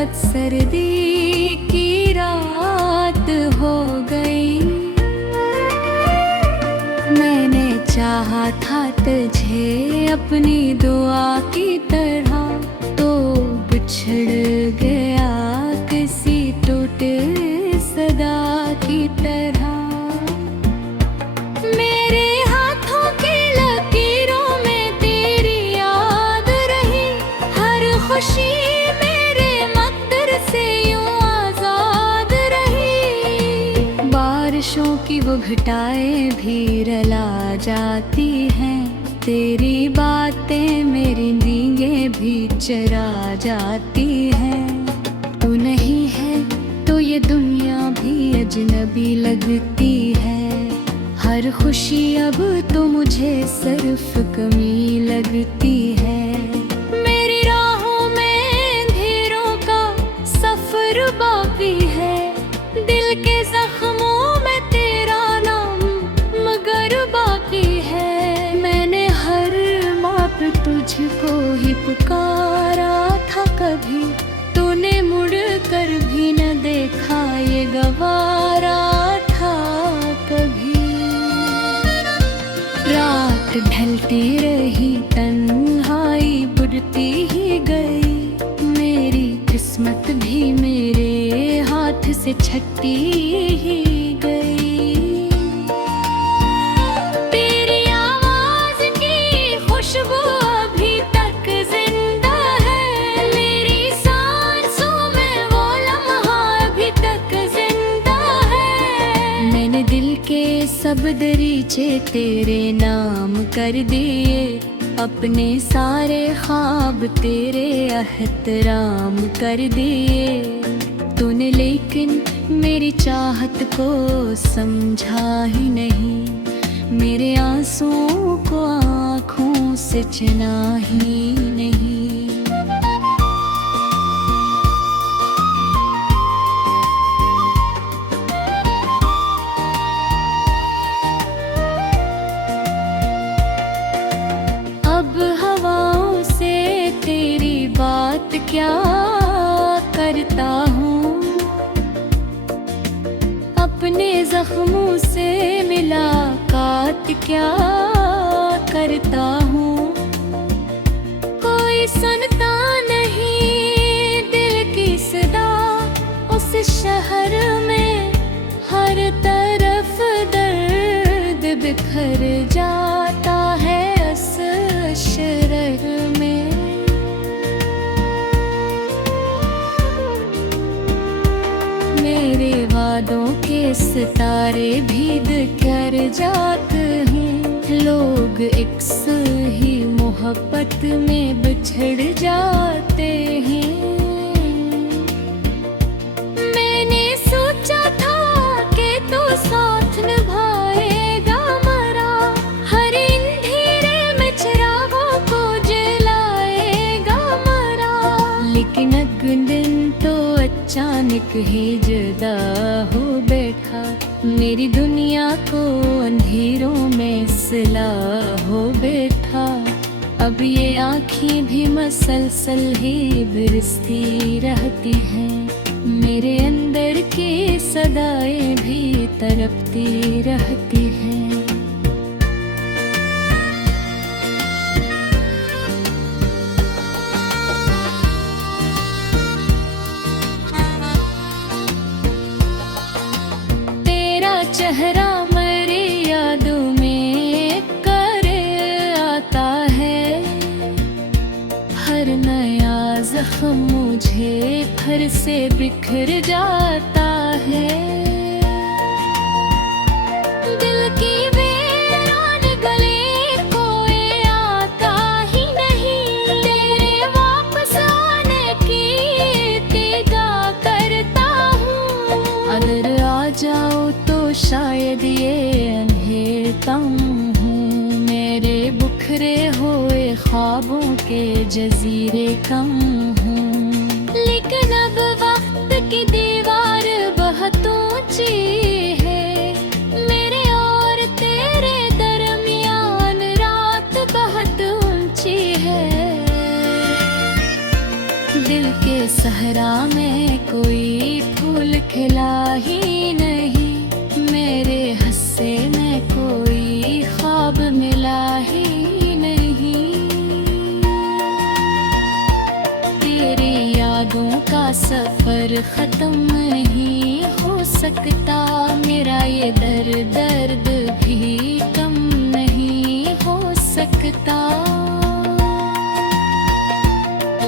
बहुत सर्दी की रात हो गई। मैंने चाहा था तुझे अपनी दुआ की तरह, तो बिछड़ गया किसी टूटे सदा की तरह। मेरे हाथों की लकीरों में तेरी याद रही, हर खुशी मेरे मकदर से यूं आजाद रही। बारिशों की वो घटाएं भी रला जाती हैं, तेरी बातें मेरी नींदें भी चरा जाती हैं। तू नहीं है तो ये दुनिया भी अजनबी लगती है, हर खुशी अब तो मुझे सिर्फ कमी लगती है। मेरी राहों में अंधेरों का सफर बाकी है, दिल के जख्मों में तेरा नाम मगर बाकी है। मैंने हर माप तुझको ही पुकारा था, कभी तूने मुड़ कर भी न देखा, ये गवारा था कभी। रात ढलती रही, तन्हाई बुझती ही गई, मेरी किस्मत भी मेरे हाथ से छटती ही गई। तेरी आवाज की खुशबू अभी तक जिंदा है, मेरी सांसों में वो लम्हा अभी तक जिंदा है। मैंने दिल के सब दरीचे तेरे नाम कर दिए, अपने सारे ख्वाब तेरे एहतराम कर दिए। तूने लेकिन मेरी चाहत को समझा ही नहीं, मेरे आंसुओं को आँखों से चना ही नहीं। अब हवाओं से तेरी बात क्या करता हूँ, अपने जख्मों से मुलाकात क्या करता हूँ। कोई सुनता नहीं दिल की सदा, उस शहर में हर तरफ दर्द बिखर जाता है इस शरर में। मेरे वादों के सितारे भीग कर जाते हैं, लोग एक ही मोहब्बत में बिछड़ जाते हैं। मैंने सोचा था कि तू साथ निभाएगा मरा, हर अंधेरे में चिरागों को जलाएगा मरा। लेकिन एक दिन तो अचानक ही जुदा हो बैठा, मेरी दुनिया को अंधेरों में सिला हो बैठा। अब ये आँखें भी मसलसल ही बिरसती रहती हैं, मेरे अंदर की सदाएं भी तड़पती रहती हैं। चेहरा मेरी यादों में कर आता है, हर नया जख्म मुझे फिर से बिखर जाता है। दिल की वीरान गली कोई आता ही नहीं, तेरे वापस आने की इंतज़ा करता हूँ। अगर आ जाओ तो शायद ये अंधेर कम हूँ, मेरे बुखरे हुए ख्वाबों के जजीरे कम हूँ। लेकिन अब वक्त की दीवार बहुत ऊंची है, मेरे और तेरे दरमियान रात बहुत ऊंची है। दिल के सहरा सहरा में कोई फूल खिला ही नहीं, मेरे हंसे में कोई ख्वाब मिला ही नहीं। तेरी यादों का सफर खत्म नहीं हो सकता, मेरा ये दर्द भी कम नहीं हो सकता।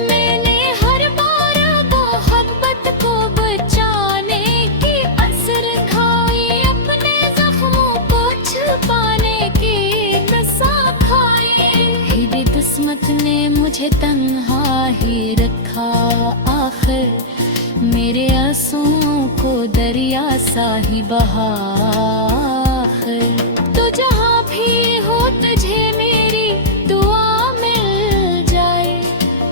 मैंने हर बार मोहब्बत को बचाने की असर खाई, अपने जख्मों को छुपाने की कसम खाई। मेरी किस्मत ने मुझे तन्हा ही रखा, आखिर मेरे आंसुओं को दरिया सा ही बहा। तो जहाँ भी हो तुझे मेरी दुआ मिल जाए,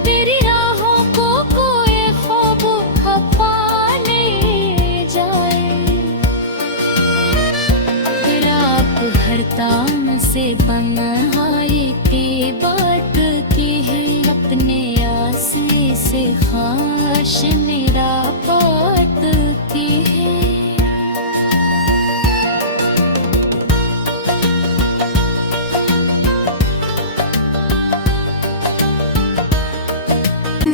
तेरी राहों को कोई ख्वाब खपाने जाए। रात भर तान से बंधाई बाटती है, अपने आसने से खाश मेरा बाटती है।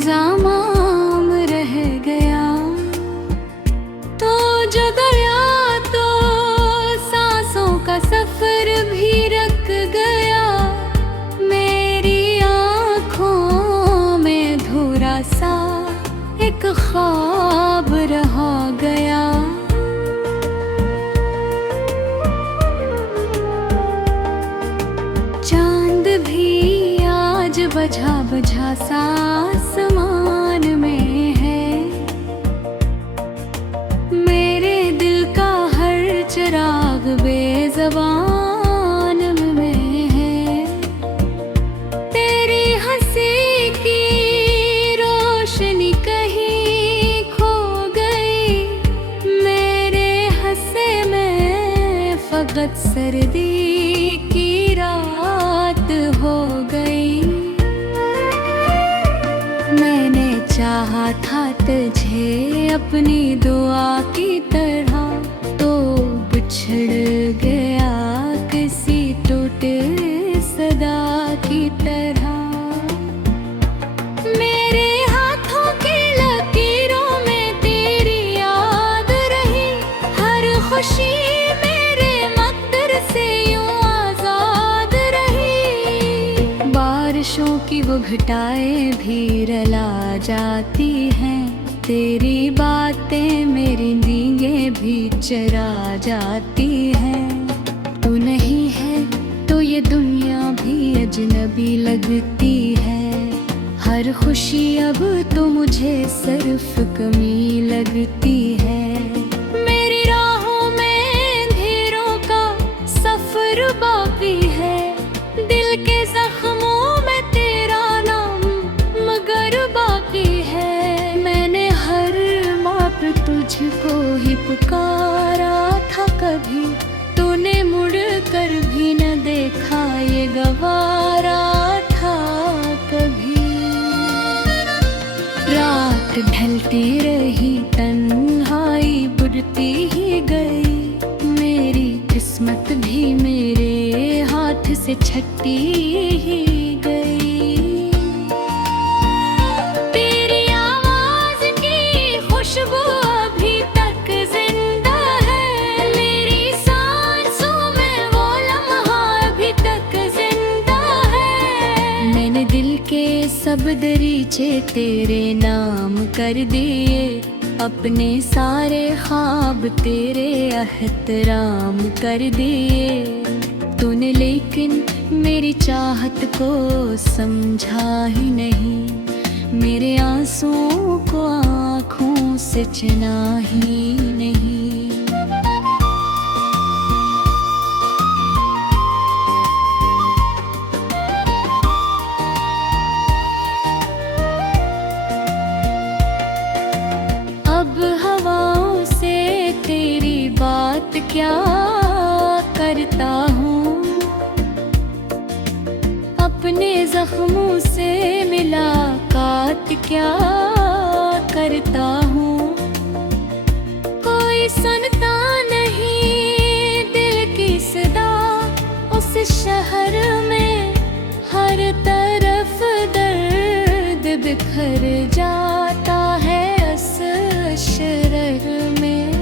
ज़माम रह गया तो जो दरिया, तो सांसों का सफर भी रख गया। मेरी आँखों में धुरा सा एक ख्वाब रहा गया। चांद भी आज बुझा बुझा सा आसमान में है, मेरे दिल का हर चिराग बेज़बान में है। तेरी हंसी की रोशनी कहीं खो गई, मेरे हंसे में फकत सर्दी की रात हो गई। मैंने चाहा था तुझे अपनी दुआ की तरह, तो बिछड़ गया किसी टूटे सदा की तरह। मेरे हाथों की लकीरों में तेरी याद रही, हर खुशी मेरे मकदर से यूं आजाद रही। बारिशों की वो घटाएं भी रला जाती हैं, तेरी बातें मेरी नींदें भी चरा जाती हैं। तू नहीं है तो ये दुनिया भी अजनबी लगती है, हर खुशी अब तो मुझे सिर्फ कमी लगती है। मेरी राहों में अंधेरों का सफर बाकी है, दिल के जख्मों में तेरा नाम मगर बाकी है। मैंने हर माप तुझको ही पुकारा था, कभी तूने मुड़ कर भी न देखा, ये गवारा था कभी। रात ढलती रही, तन्हाई बुझती ही गई, मेरी किस्मत भी मेरे हाथ से छटी ही गई। तेरी आवाज की खुशबू अभी तक जिंदा है, मेरी सांसों में वो लम्हा अभी तक जिंदा है। मैंने दिल के सब दरीचे तेरे नाम कर दिए, अपने सारे ख्वाब तेरे एहतराम कर दिए। तूने लेकिन मेरी चाहत को समझा ही नहीं, मेरे आंसुओं को आँखों से चना ही नहीं। अब हवाओं से तेरी बात क्या करता हूँ, अपने जख्मों से मुलाकात क्या करता हूँ। कोई सुनता नहीं दिल की सदा, उस शहर में हर तरफ दर्द बिखर जाता है उस शहर में।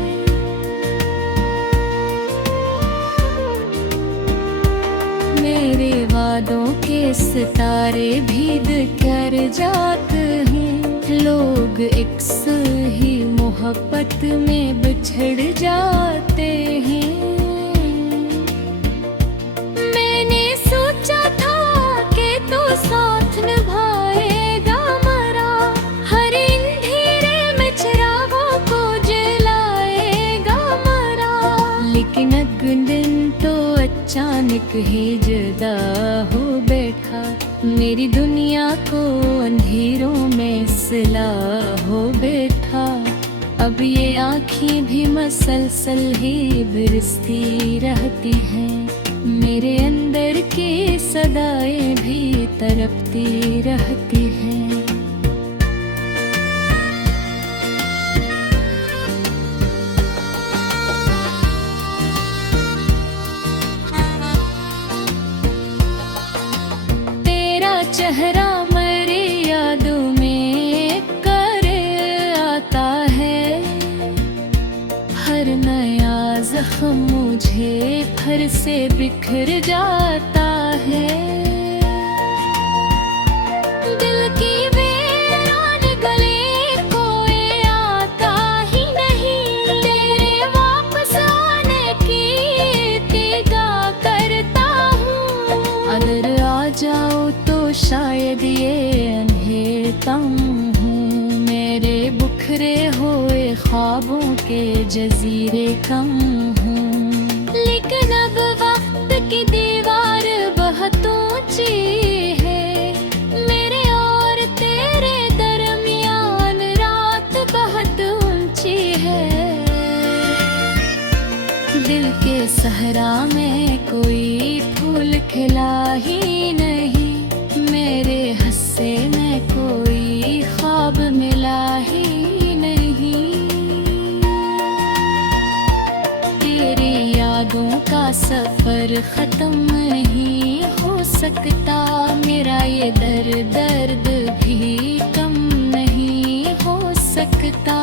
मेरे वादों के सितारे भीग कर जाते हैं, लोग एक ही मोहब्बत में बिछड़ जाते हैं। मैंने सोचा था कि तू साथ निभाएगा मरा, हर अंधेरे में चिरागों को जलाएगा मरा। लेकिन एक दिन तो अचानक ही जुदा हो बैठा, मेरी दुनिया को अंधेरों में सिला हो बैठा। अब ये आँखें भी मसलसल ही बिरसती रहती हैं, मेरे अंदर की सदाएं भी तड़पती रहती हैं। चेहरा मेरी यादों में कर आता है, हर नया जख्म मुझे फिर से बिखर जाता है। दिल की वीरान गली कोई आता ही नहीं, तेरे वापस आने की इंतज़ा करता हूँ। अगर आ जाओ तो शायद ये अंधेर कम हूँ, मेरे बिखरे हुए ख्वाबों के जजीरे कम हूँ। लेकिन अब वक्त की दीवार बहुत ऊंची है, मेरे और तेरे दरमियान रात बहुत ऊंची है। दिल के सहरा में कोई फूल खिला ही नहीं, मेरे हस्से में कोई ख्वाब मिला ही नहीं। तेरी यादों का सफर खत्म नहीं हो सकता, मेरा ये दर्द भी कम नहीं हो सकता।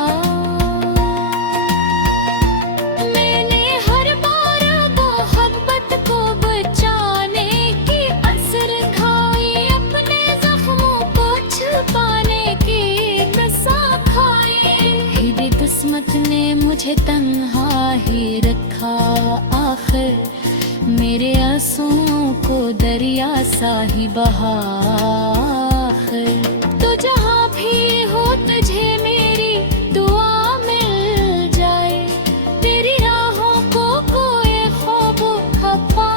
किस्मत ने मुझे तन्हा ही रखा आखिर, मेरे आंसुओं को दरिया सा ही बहा आखिर। तो जहाँ भी हो तुझे मेरी दुआ मिल जाए, तेरी राहों को कोई ख्वाब खपा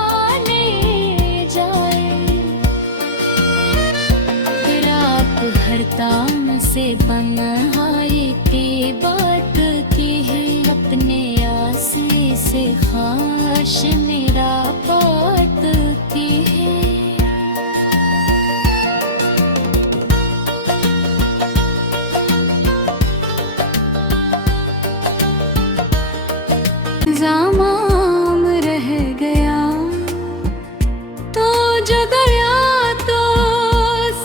ले जाए। रात हर ताम से बंगाई की बात की है, अपने आसने से खाश मेरा बात की है। ज़माम रह गया तो जो गया, तो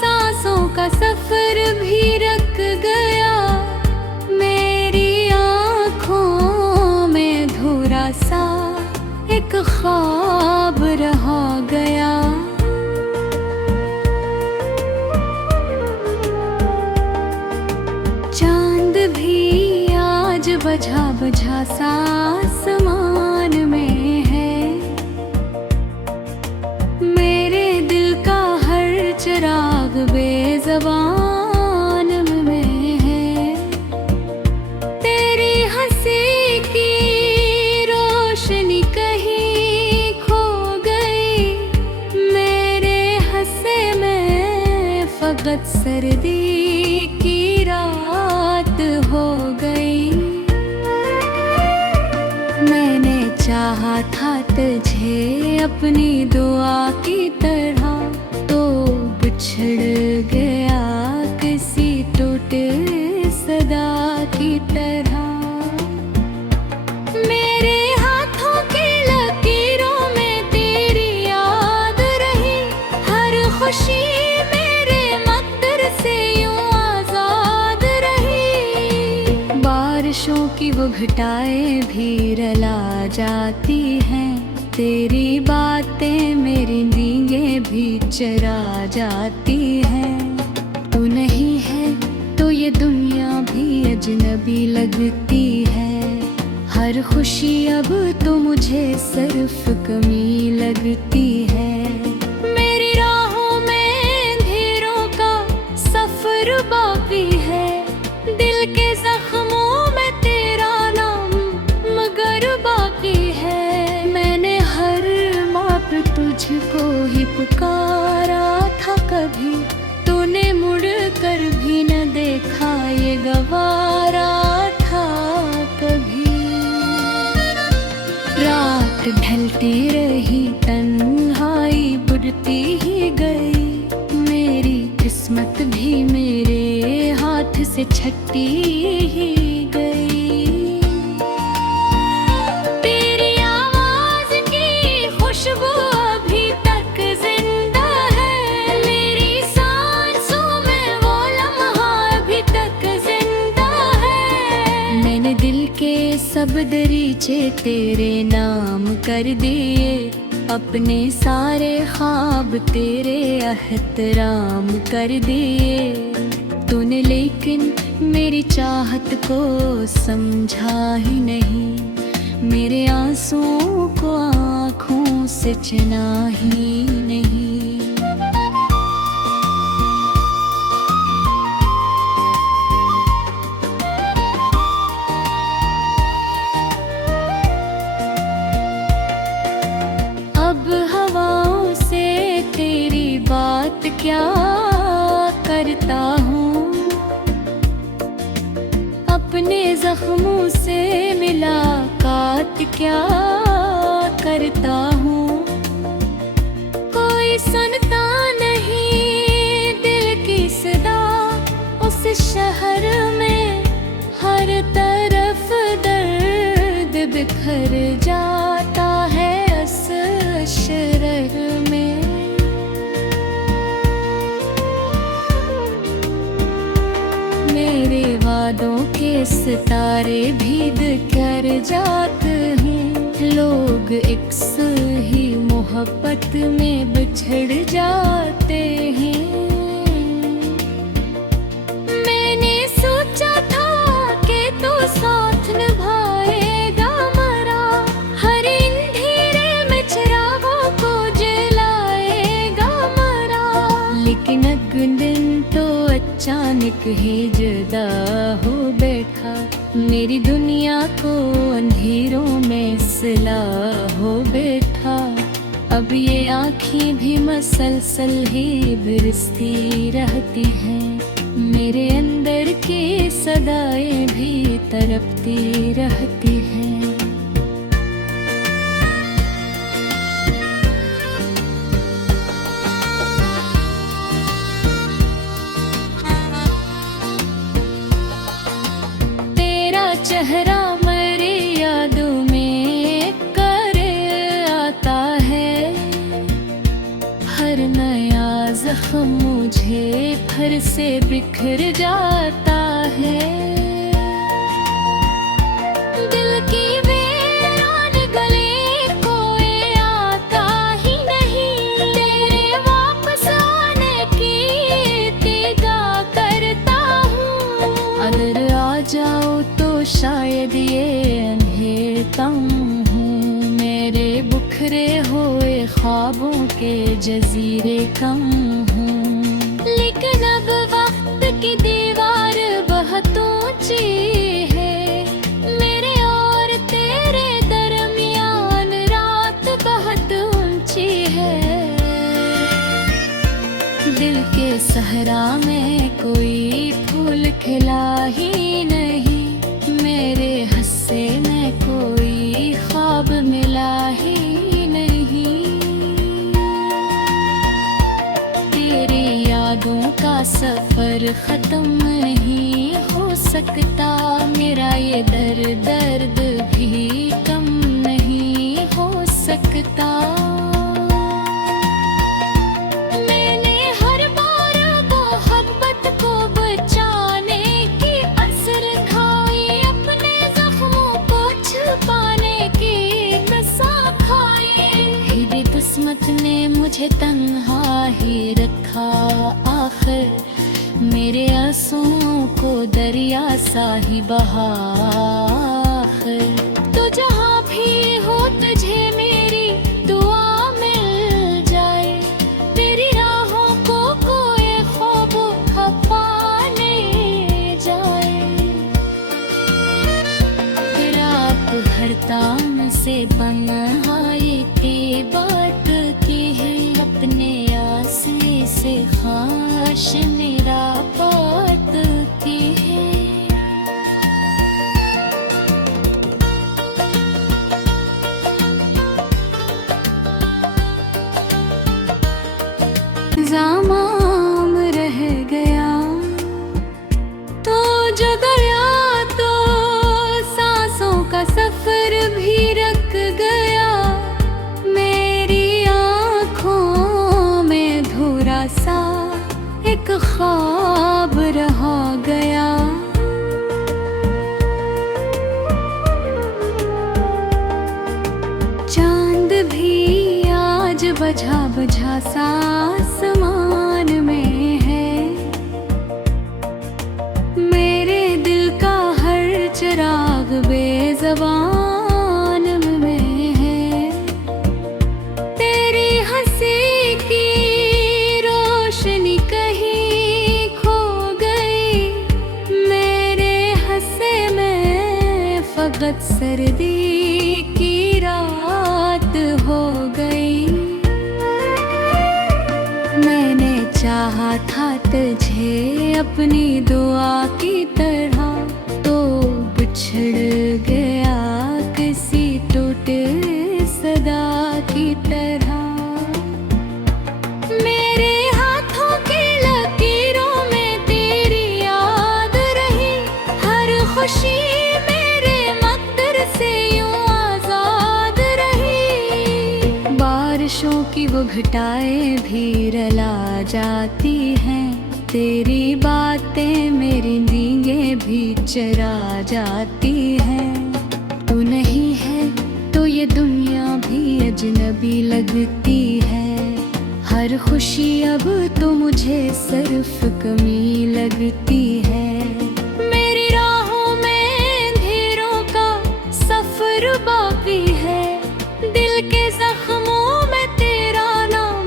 सांसों का सफर भी रख गया। मेरी आँखों में धुरा सा एक ख्वाब रहा गया। चांद भी आज बझा बझा सा आसमान में है, मेरे दिल का हर चिराग बेज़बान में है। तेरी हंसी की रोशनी कहीं खो गई, मेरे हंसे में फकत सर्दी की रात हो गई। मैंने चाहा था तुझे अपनी दुआ की तरह, तो बिछड़ गया किसी टूटे सदा खुशी मेरे मकदर से यूं आजाद रही। बारिशों की वो घटाएं भी रला जाती हैं, तेरी बातें मेरी नींदें भी चरा जाती हैं। तू नहीं है तो ये दुनिया भी अजनबी लगती है। हर खुशी अब तो मुझे सिर्फ कमी लगती है। मेरी राहों में अंधेरों का सफर बाकी है, दिल के जख्मों में तेरा नाम मगर बाकी है। मैंने हर माप तुझको ही पुकारा था, कभी तूने मुड़ कर भी न देखा, ये गवारा था कभी। रात ढलती रही, तन्हाई बुझती ही गई, मेरी किस्मत भी मेरे हाथ से छटती ही गई। तेरी आवाज की खुशबू अभी तक जिंदा है, मेरी सांसों में वो लम्हा अभी तक जिंदा है। मैंने दिल के सब दरीचे तेरे नाम कर दिए, अपने सारे ख्वाब तेरे एहतराम कर दिए। तूने लेकिन मेरी चाहत को समझा ही नहीं, मेरे आंसुओं को आँखों से चना ही नहीं। बात क्या करता हूँ, अपने जख्मों से मुलाकात क्या करता हूँ। कोई सुनता नहीं दिल की सदा, उस शहर में हर तरफ दर्द बिखर जाता है, उस शहर में। मेरे वादों के सितारे भीग कर जाते हैं, लोग एक ही मोहब्बत में बिछड़ जाते हैं। मैंने सोचा था कि तू साथ निभाएगा, मरा हर अंधेरे में चिरागों को जलाएगा मरा। लेकिन एक दिन तो अचानक ही जुदा हो बैठा, मेरी दुनिया को अंधेरों में सिला हो बैठा। अब ये आँखें भी मसलसल ही बिरसती रहती हैं, मेरे अंदर की सदाएं भी तड़पती रहती हैं। चेहरा मेरी यादों में कर आता है, हर नया जख्म मुझे फिर से बिखर जाता है। दिल की वीरान गली कोई आता ही नहीं, तेरे वापस आने की तिगा करता हूँ। अगर आ जाओ तो शायद ये अंधेर कम हूँ, मेरे बुखरे हुए ख्वाबों के जजीरे कम हूँ। लेकिन अब वक्त की दीवार बहुत ऊंची है, मेरे और तेरे दरमियान रात बहुत ऊंची है। दिल के सहरा में कोई फूल खिला ही नहीं, मेरे हस्से में कोई ख्वाब मिला ही नहीं। तेरी यादों का सफर खत्म नहीं हो सकता, मेरा ये दर्द भी कम नहीं हो सकता। मैंने ने मुझे तन्हा ही रखा, आखिर मेरे आंसुओं को दरिया सा ही बहा। आखिर तो जहाँ भी हो तुझे मेरी दुआ मिल जाए, तेरी राहों को कोई ख्वाब खपाने जाए। फिर आप भरतान से बंगाए के बात की है, अपने आसने से खाश मेरा बात की है। ज़माम रह गया तो जो दरिया, तो सांसों का सफर भी रख गया। मेरी आँखों में धुरा सा एक ख्वाब रहा गया। चांद भी आज बुझा बुझा सा आसमान में है, मेरे दिल का हर चिराग बेज़बान में है। तेरी हंसी की रोशनी कहीं खो गई, मेरे हंसे में फकत सर्दी की रात हो गई। मैंने चाहा था तुझे अपनी दुआ की तरह, तो बिछड़ गया किसी टूटे सदा की तरह। मेरे हाथों की लकीरों में तेरी याद रही, हर खुशी मेरे मकदर से यूं आजाद रही। बारिशों की वो घटाएं भी रला जाती हैं, तेरी बातें मेरी नींदें भी चरा जाती हैं। तू नहीं है तो ये दुनिया भी अजनबी लगती है, हर खुशी अब तो मुझे सिर्फ कमी लगती है। मेरी राहों में अंधेरों का सफर बाकी है, दिल के जख्मों में तेरा नाम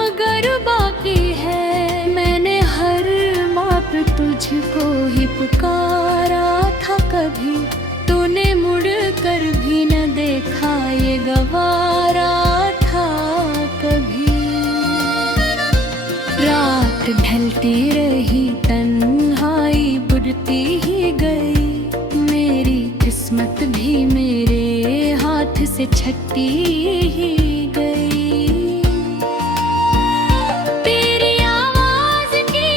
मगर बाकी है। मैंने हर बात तुझको ही पुकारा था, कभी तूने मुड़ कर भी न देखा, ये गवारा था कभी। रात ढलती रही, तन्हाई बुझती ही गई, मेरी किस्मत भी मेरे हाथ से छटी ही गई। तेरी आवाज की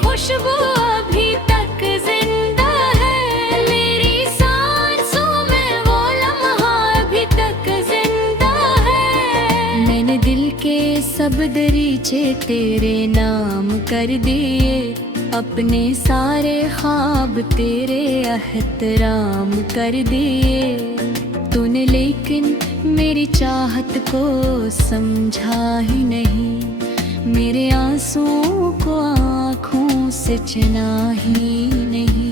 खुशबू अभी तक जिंदा है, मेरी सांसों में वो लम्हा अभी तक जिंदा है। मैंने दिल के सब दरीचे तेरे नाम कर दिए, अपने सारे ख्वाब तेरे एहतराम कर दिए। तूने लेकिन मेरी चाहत को समझा ही नहीं, मेरे आंसुओं को आँखों से चना ही नहीं।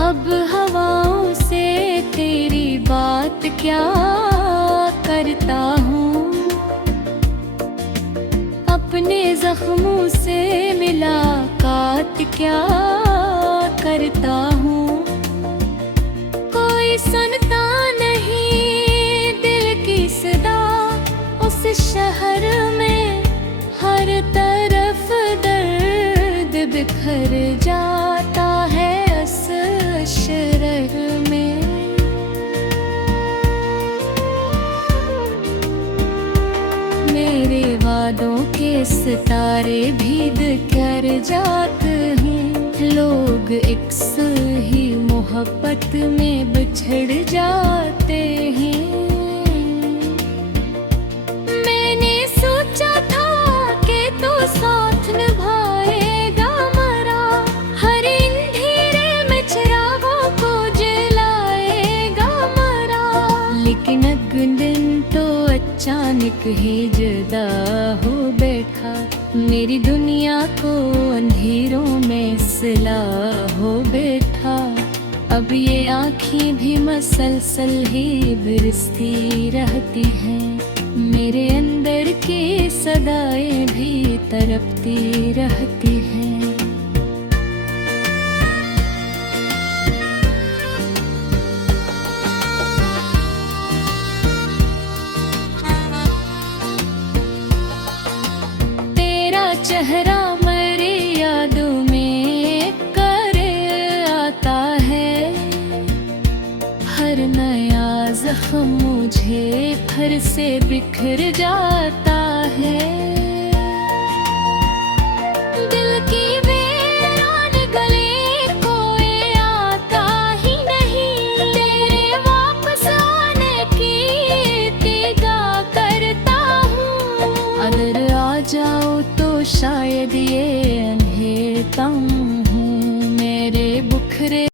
अब हवाओं से तेरी बात क्या करता हूँ, अपने जख्मों से मुलाकात क्या करता हूँ। कोई सुनता नहीं दिल की सदा, उस शहर में हर तरफ दर्द बिखर जाता है उस शहर में। मेरे वादों के सितारे भीग कर जाते हैं, लोग एक ही मोहब्बत में बिछड़ जाते हैं। मैंने सोचा था कि तू साथ निभा अचानक ही जुदा हो बैठा। मेरी दुनिया को अंधेरों में सिला हो बैठा। अब ये आँखें भी मसलसल ही बिरसती रहती हैं। मेरे अंदर की सदाएं भी तड़पती रहती हैं। तेरा चेहरा मेरी यादों में कर आता है। हर नया जख्म मुझे फिर से बिखर जाता है। दिल की वीरान गली कोई आता ही नहीं। तेरे वापस आने की इंतज़ा करता हूँ। अगर आ जाओ तो शायद ये अंधेर तम